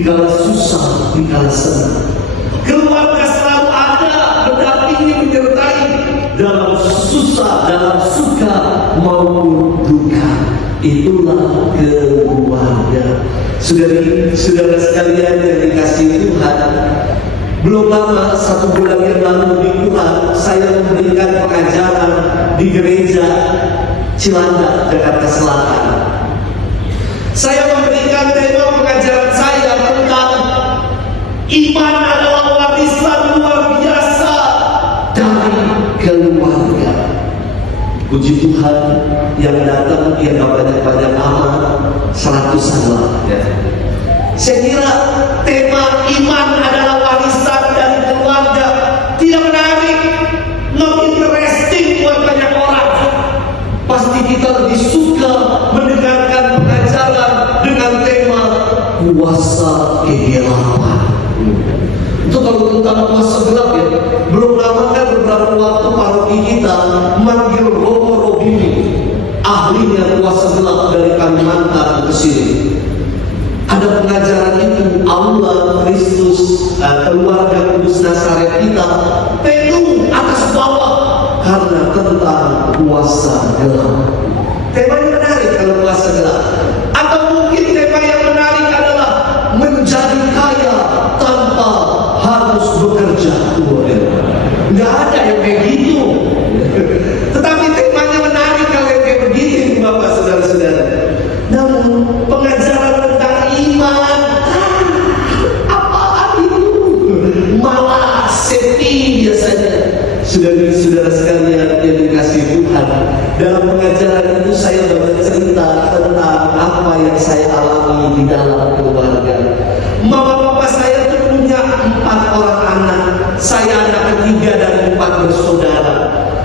dikala susah, dikala senang. Keluarga selalu ada, mendampingi, menyertai dalam susah, dalam suka maupun duka. Itulah keluarga. Saudara sekalian yang dikasihi Tuhan, belum lama, 1 bulan yang lalu di Quran, saya memberikan pengajaran di gereja Cilandak, Jakarta Selatan. Saya memberikan tema pengajaran saya tentang iman adalah warisan luar biasa dari keluarga. Puji Tuhan, yang datang yang banyak-banyak amat 100-an lah ya. Saya kira tema iman adalah warisan dari keluarga tidak menarik, not interesting buat banyak orang. Pasti kita lebih suka mendengarkan pengajaran dengan tema puasa kegelapan. Itu kalau tentang puasa gelap ya. Belum lama kan beberapa waktu paroki kita manggil Romo Robini, ahlinya puasa gelap dari Kalimantan ke sini. Ada pengajaran itu, Allah, Kristus, keluarga kudus Nazaret kita penuh atas bawah karena tentang puasa gelap. Tema yang menarik kalau puasa gelap. Atau mungkin tema yang menarik adalah menjadi kaya tanpa harus bekerja. Nggak ada yang kayak gitu. Tetapi temanya menarik kalau yang kayak begitu, Bapak saudara-saudara. Namun pengajaran tentang iman, apaan itu? Malah sepi biasanya. Saudara-saudara sekalian yang dikasihi Tuhan, dalam pengajaran itu saya bercerita tentang apa yang saya alami di dalam keluarga. Mama papa saya itu punya 4 orang anak. Saya anak ketiga dari 4 bersaudara.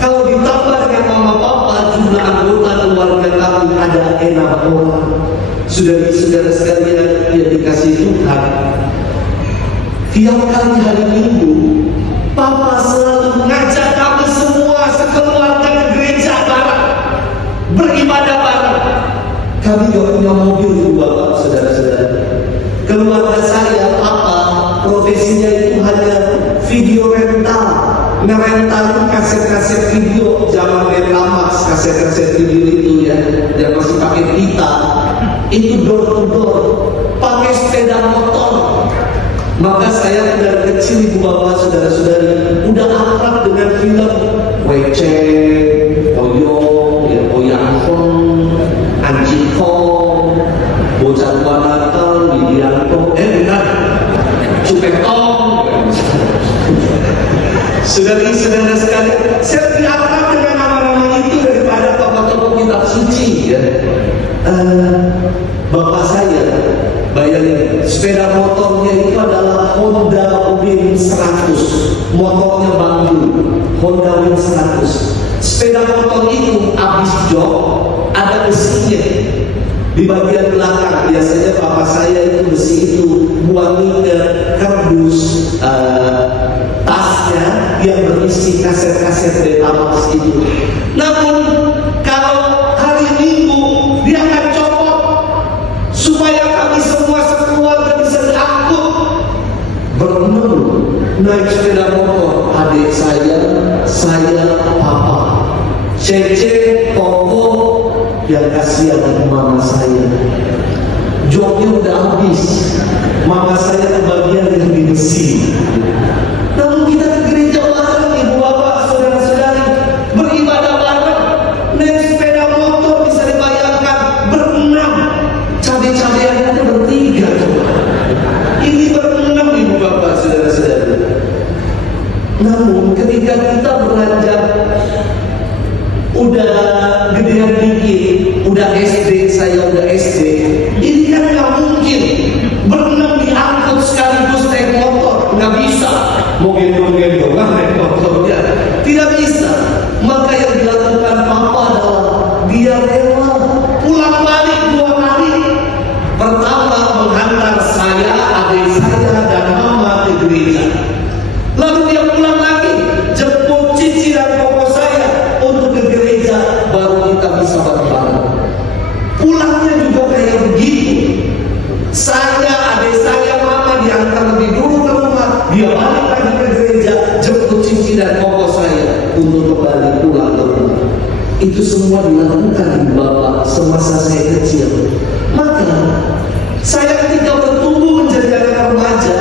Kalau ditambah dengan mama papa, jumlah anggota keluarga kami ada 6 orang. Saudara-saudara sekalian yang dikasihi Tuhan, tiap kali hari Minggu, papa selalu ngajak kami semua sekeluarga ke gereja bareng, beribadah bareng. Kami gak punya mobil, ibu bapak, saudara-saudara. Keluarga saya, papa, profesinya itu hanya video rental. Ngerental kaset-kaset video zaman Betamax, kaset-kaset video itu ya, yang masih pakai pita. Itu door to door, pakai sepeda motor. Maka saya dari kecil, ibu bapak, saudara-saudari, udah akrab dengan film Weceng, Oyong, ya, Oyangkong, Anjingkong, Bocah Tua Natal, Widianto, Cupetong. Saudari-saudara sekalian, saya lebih akrab dengan nama-nama itu daripada tokoh-tokoh kitab suci ya. Bapak saya, bayangin, sepeda motornya itu adalah Honda Win 100, motornya Bangdu, Honda Win 100. Sepeda motor itu habis jok, ada besinya di bagian belakang. Biasanya papa saya itu besi itu buat ngikat kardus tasnya yang berisi kaset-kaset Betamax itu. Namun kalau hari Minggu dia akan copot supaya kami semua sekeluarga bisa diangkut berenang naik sepeda motor. Adik saya, papa, Cece, Koko, yang kasihan mama saya. Joknya udah habis, mama saya kebagian yang di besi. Namun kita ke gereja bareng, ibu bapak, saudara-saudari, beribadah bareng, naik sepeda motor, bisa dibayangkan berenam, cabai-cabean itu bertiga coba. Ini berenam, ibu bapak, saudara-saudari. Namun ketika kita beranjak udah gedean dikit, udah SD, saya udah SD, ini kan nggak mungkin berenang diangkut sekaligus naik motor, nggak bisa. Mau gendong-gendongan naik motornya, tidak bisa. Maka yang dilakukan papa adalah dia rela pulang balik 2 kali. Pertama menghantar saya, adik saya, dan mama ke gereja. Lalu dia pulang lagi, jemput cici dan koko saya untuk ke gereja, baru kita bisa Itu semua dilakukan Bapak semasa saya kecil. Maka saya ketika bertumbuh menjadi anak remaja,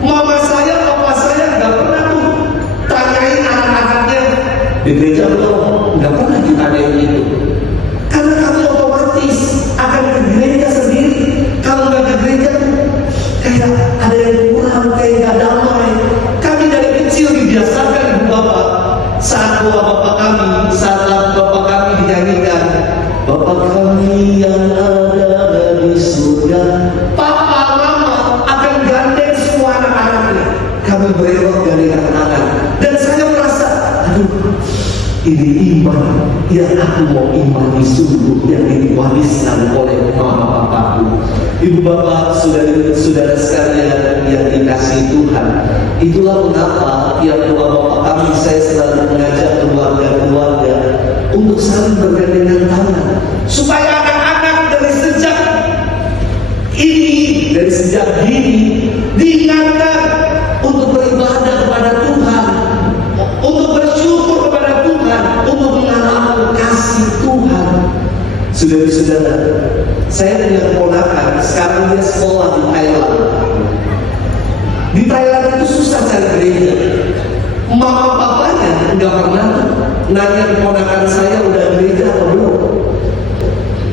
mama saya, papa saya nggak pernah tuh tanyain anak-anaknya di gereja belum, nggak pernah ditanyain itu. Karena kami otomatis akan ke gereja sendiri. Kalau nggak ke gereja tuh kayak ada yang kurang, kayak nggak damai. Kami dari kecil dibiasakan ibu bapak saat doa bapak kami, saat bapak kami dinyanyikan, Bapa kami yang ada di surga. Papa mama akan gandeng semua anak-anaknya. Kami berelok dari anak-anak. Dan saya merasa, aduh, ini iman yang aku mau imani sungguh, yang diwariskan oleh mama papaku. Ibu bapak, saudara-saudara sekalian yang dikasihi Tuhan, itulah mengapa tiap doa bapak kami saya selalu mengajak keluarga-keluarga untuk saling bergandengan tangan, supaya anak-anak dari sejak dini diingatkan untuk beribadah kepada Tuhan, untuk bersyukur kepada Tuhan, untuk mengalami kasih Tuhan. Saudara-saudara, saya punya keponakan, sekarang dia sekolah di Thailand. Di Thailand itu susah cari gereja. Mama papanya nggak pernah nanya keponakan saya udah gereja atau belum.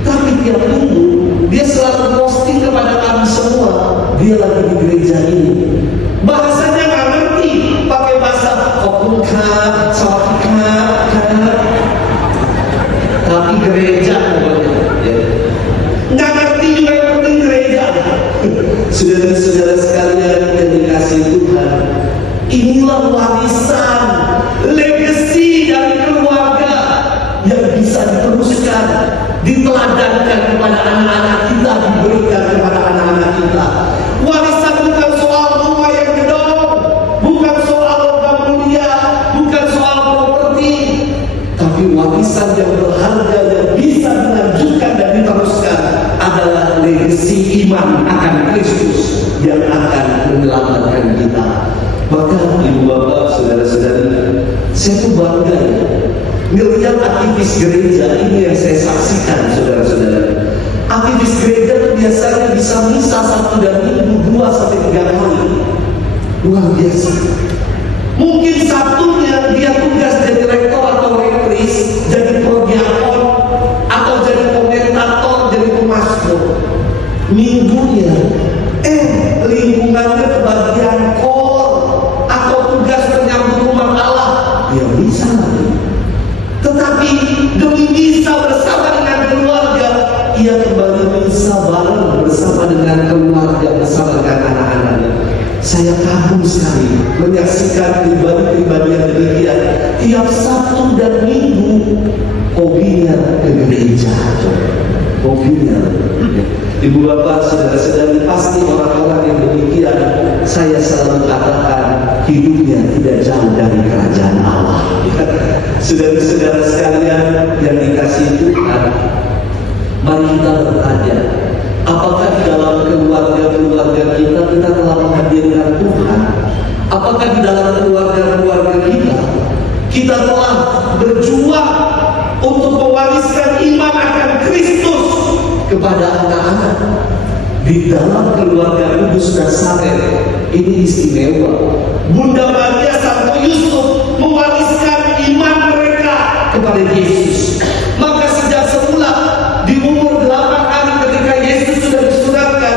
Tapi tiap minggu dia selalu posting kepada kami semua, dia lagi di gereja ini. Bahasanya nggak ngerti, pakai bahasa kopunka, cokka, tapi gereja pokoknya. Nggak ngerti juga yang penting gereja. Saudara-saudara sekalian yang dikasihi Tuhan, inilah warisan, legacy dari keluarga yang bisa diteruskan, diteladankan kepada anak-anak kita, diberikan kepada anak-anak kita. Warisan bukan soal rumah yang gedong, bukan soal logam mulia, bukan soal properti, tapi warisan yang berharga yang bisa dilanjutkan dan diteruskan adalah legacy iman akan Kristus yang akan menyelamatkan kita. Maka ibu bapak, saudara-saudari, saya tuh bangga ya melihat aktivis gereja ini yang saya saksikan, saudara-saudara. Aktivis gereja tuh biasanya bisa misa Sabtu dan Minggu 2-3 kali. Luar biasa. Mungkin Sabtunya dia tugas jadi rektor atau rektris, jadi prodiakon, atau jadi komentator, jadi pemasmur. Minggunya lingkungannya kebagian atau tugas menyambut rumah Allah, dia bisa lagi. Tetapi demi bisa bersama dengan keluarga, ia kembali bisa bareng bersama dengan keluarga, bersama dengan anak-anaknya. Saya kagum sekali menyaksikan pribadi-pribadi yang demikian. Tiap Sabtu dan Minggu hobinya ke gereja, hobinya. Ibu bapak, saudara-saudari, pasti orang-orang yang demikian, saya selalu katakan hidupnya tidak jauh dari kerajaan Allah. Saudara-saudara sekalian yang dikasihi Tuhan, mari kita bertanya, apakah di dalam keluarga-keluarga kita telah menghadirkan Tuhan? Apakah di dalam keluarga-keluarga kita telah berjuang untuk mewariskan iman akan Kristus kepada anak-anak? Di dalam keluarga Kudus Nazaret ini istimewa. Bunda Maria Santo Yusuf mewariskan iman mereka kepada Yesus. Maka sejak semula di umur 8 hari ketika Yesus sudah disunatkan,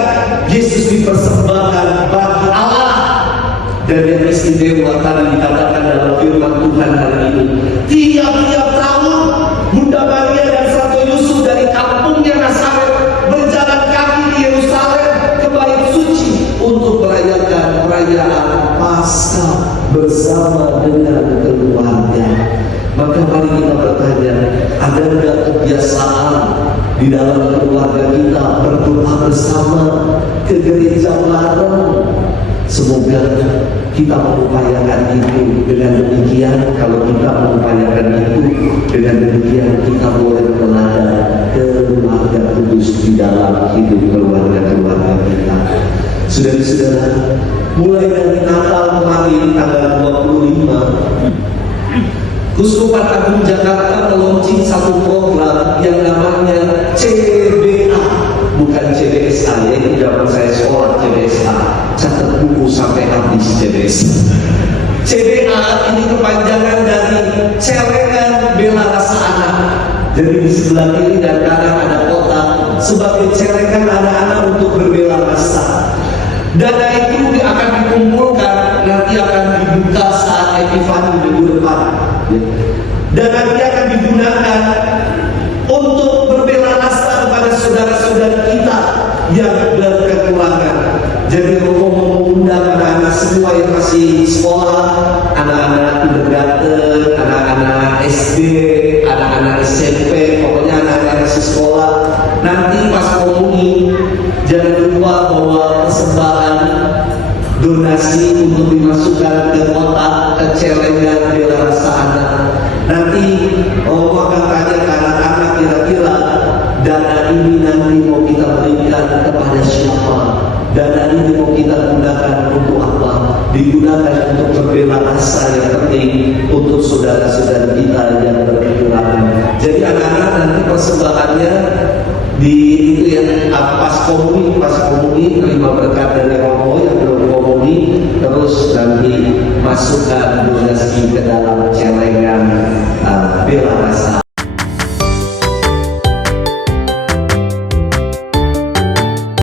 Yesus dipersembahkan bagi Allah. Dan yang istimewa tadi dikatakan dalam firman Tuhan hari ini, tiap-tiap tahun Bunda Maria dan Santo Yusuf dari kampungnya Nazaret berjalan kaki di Yerusalem ke Bait Suci untuk merayakan perayaan Paskah bersama dengan keluarga. Maka mari kita bertanya, ada nggak kebiasaan di dalam keluarga kita berdoa bersama, ke gereja bareng? Semoga kita mengupayakan itu. Dengan demikian, kalau kita mengupayakan itu, dengan demikian kita boleh melanda keluarga kudus di dalam hidup keluarga-keluarga kita. Saudara-saudara, mulai dari Natal kemarin tanggal 25, Uskupan Agung Jakarta meluncurkan satu program yang namanya CBA, bukan CBSA. Ya, itu zaman saya sekolah CBSA, catat buku sampai habis CBSA. CBA ini kepanjangan dari Celengan Bela Rasa Anak. Jadi di sebelah kiri dan kanan ada kotak sebagai celengan anak-anak untuk berbela rasa. Dana itu akan dikumpulkan, nanti akan dibuka saat Epifani minggu depan. Dan nanti akan digunakan untuk berbela rasa kepada saudara-saudara kita yang berkekurangan. Jadi Romo mengundang anak-anak semua yang masih sekolah, anak-anak kindergarten, anak-anak SD, anak-anak SMP, pokoknya anak-anak masih sekolah. Nanti pas komuni jangan lupa bawa persembahan donasi untuk dimasukkan ke kotak ke celengan bela rasa anak. Nanti Romo akan tanya ke anak-anak, kira-kira dana ini nanti mau kita berikan kepada siapa? Dana ini mau kita gunakan untuk apa? Digunakan untuk berbela rasa yang penting untuk saudara-saudara kita yang berkekurangan. Jadi anak-anak nanti persembahannya di itu ya, pas komuni terima berkat dari Romo